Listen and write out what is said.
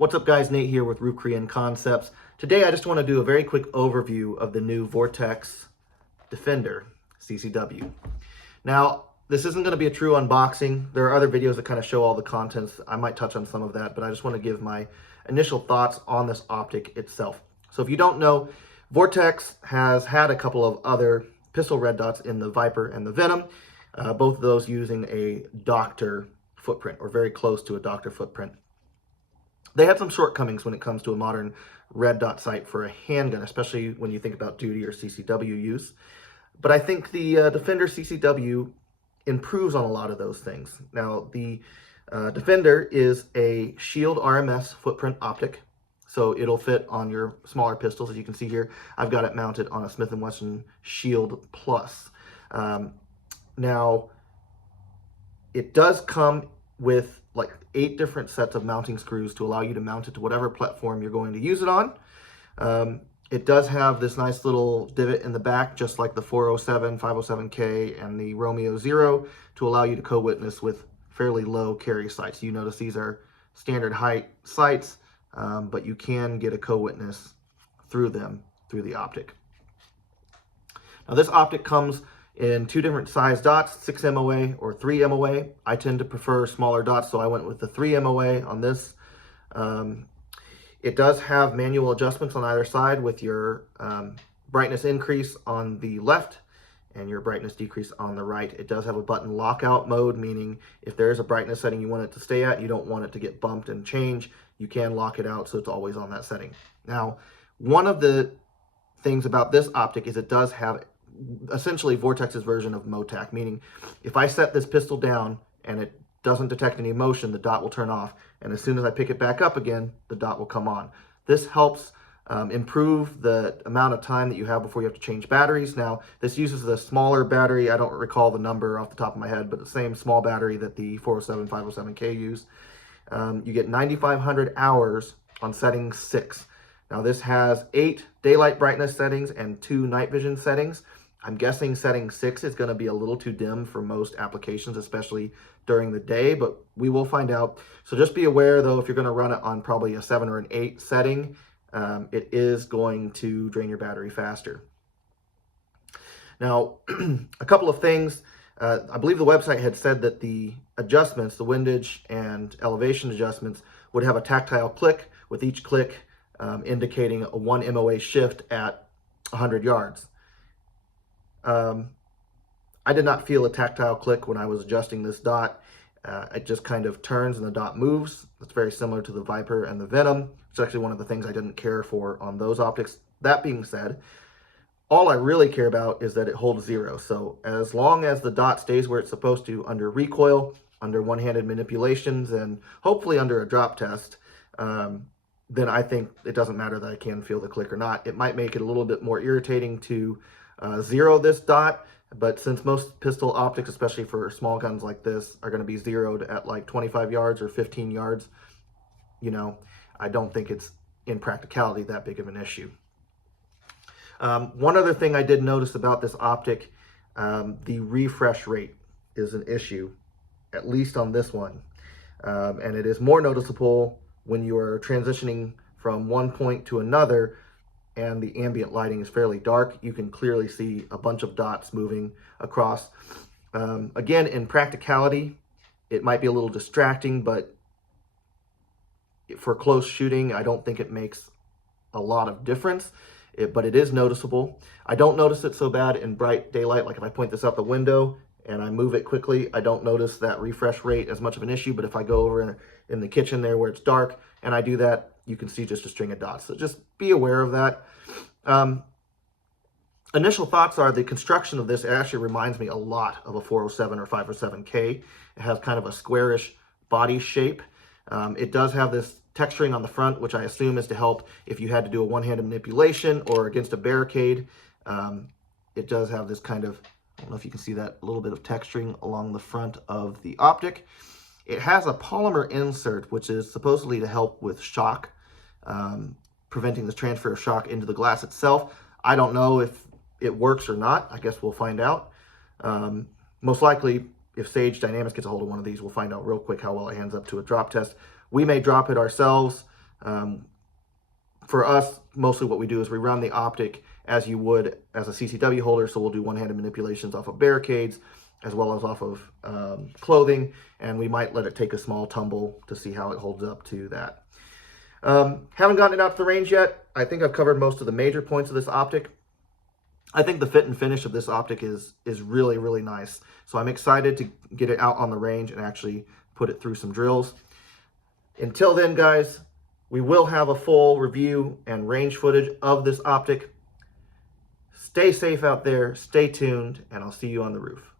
What's up guys, Nate here with Roof Korean Concepts. Today I just want to do a very quick overview of the new Vortex Defender-CCW. Now, this isn't going to be a true unboxing. There are other videos that kind of show all the contents. I might touch on some of that, but I just want to give my initial thoughts on this optic itself. So if you don't know, Vortex has had a couple of other pistol red dots in the Viper and the Venom, both of those using a doctor footprint or very close to a doctor footprint. They had some shortcomings when it comes to a modern red dot sight for a handgun, especially when you think about duty or CCW use. But I think the Defender CCW improves on a lot of those things. Now, the Defender is a shield RMS footprint optic, so it'll fit on your smaller pistols. As you can see here, I've got it mounted on a Smith & Wesson Shield Plus. Now, it does come with like 8 different sets of mounting screws to allow you to mount it to whatever platform you're going to use it on. It does have this nice little divot in the back, just like the 407, 507K, and the Romeo Zero, to allow you to co-witness with fairly low carry sights. You notice these are standard height sights, but you can get a co-witness through them, through the optic. Now this optic comes in 2 different size dots, 6 MOA or 3 MOA. I tend to prefer smaller dots, so I went with the 3 MOA on this. It does have manual adjustments on either side with your brightness increase on the left and your brightness decrease on the right. It does have a button lockout mode, meaning if there is a brightness setting you want it to stay at, you don't want it to get bumped and change, you can lock it out so it's always on that setting. Now, one of the things about this optic is it does have essentially Vortex's version of MOTAC, meaning if I set this pistol down and it doesn't detect any motion, the dot will turn off, and as soon as I pick it back up again, the dot will come on. This helps improve the amount of time that you have before you have to change batteries. Now, this uses the smaller battery. I don't recall the number off the top of my head, but the same small battery that the 407, 507K use. You get 9,500 hours on setting 6. Now, this has 8 daylight brightness settings and 2 night vision settings. I'm guessing setting 6 is going to be a little too dim for most applications, especially during the day, but we will find out. So just be aware, though, if you're going to run it on probably a 7 or an 8 setting, it is going to drain your battery faster. Now, a couple of things. I believe the website had said that the adjustments, the windage and elevation adjustments, would have a tactile click, with each click indicating a 1 MOA shift at 100 yards. I did not feel a tactile click when I was adjusting this dot. It just kind of turns and the dot moves. It's very similar to the Viper and the Venom. It's actually one of the things I didn't care for on those optics. That being said, all I really care about is that it holds 0. So as long as the dot stays where it's supposed to under recoil, under one-handed manipulations, and hopefully under a drop test, then I think it doesn't matter that I can feel the click or not. It might make it a little bit more irritating to zero this dot, but since most pistol optics, especially for small guns like this, are going to be zeroed at like 25 yards or 15 yards, you know, I don't think it's in practicality that big of an issue. One other thing I did notice about this optic, the refresh rate is an issue, at least on this one. And it is more noticeable when you are transitioning from one point to another and the ambient lighting is fairly dark. You can clearly see a bunch of dots moving across. Again, in practicality, it might be a little distracting, but for close shooting, I don't think it makes a lot of difference, but it is noticeable. I don't notice it so bad in bright daylight. Like if I point this out the window and I move it quickly, I don't notice that refresh rate as much of an issue, but if I go over in the kitchen there where it's dark and I do that, you can see just a string of dots. So just be aware of that. Initial thoughts are the construction of this actually reminds me a lot of a 407 or 507K. It has kind of a squarish body shape. It does have this texturing on the front, which I assume is to help if you had to do a one-handed manipulation or against a barricade. It does have this kind of, I don't know if you can see that, a little bit of texturing along the front of the optic. It has a polymer insert, which is supposedly to help with shock, preventing the transfer of shock into the glass itself. I don't know if it works or not. I guess we'll find out. Most likely, if Sage Dynamics gets a hold of one of these, we'll find out real quick how well it hands up to a drop test. We may drop it ourselves For us, mostly what we do is we run the optic as you would as a CCW holder. So we'll do one-handed manipulations off of barricades as well as off of clothing, and we might let it take a small tumble to see how it holds up to that. Haven't gotten it out to the range yet. I think I've covered most of the major points of this optic. I think the fit and finish of this optic is really, really nice. So I'm excited to get it out on the range and actually put it through some drills. Until then, guys, we will have a full review and range footage of this optic. Stay safe out there, stay tuned, and I'll see you on the roof.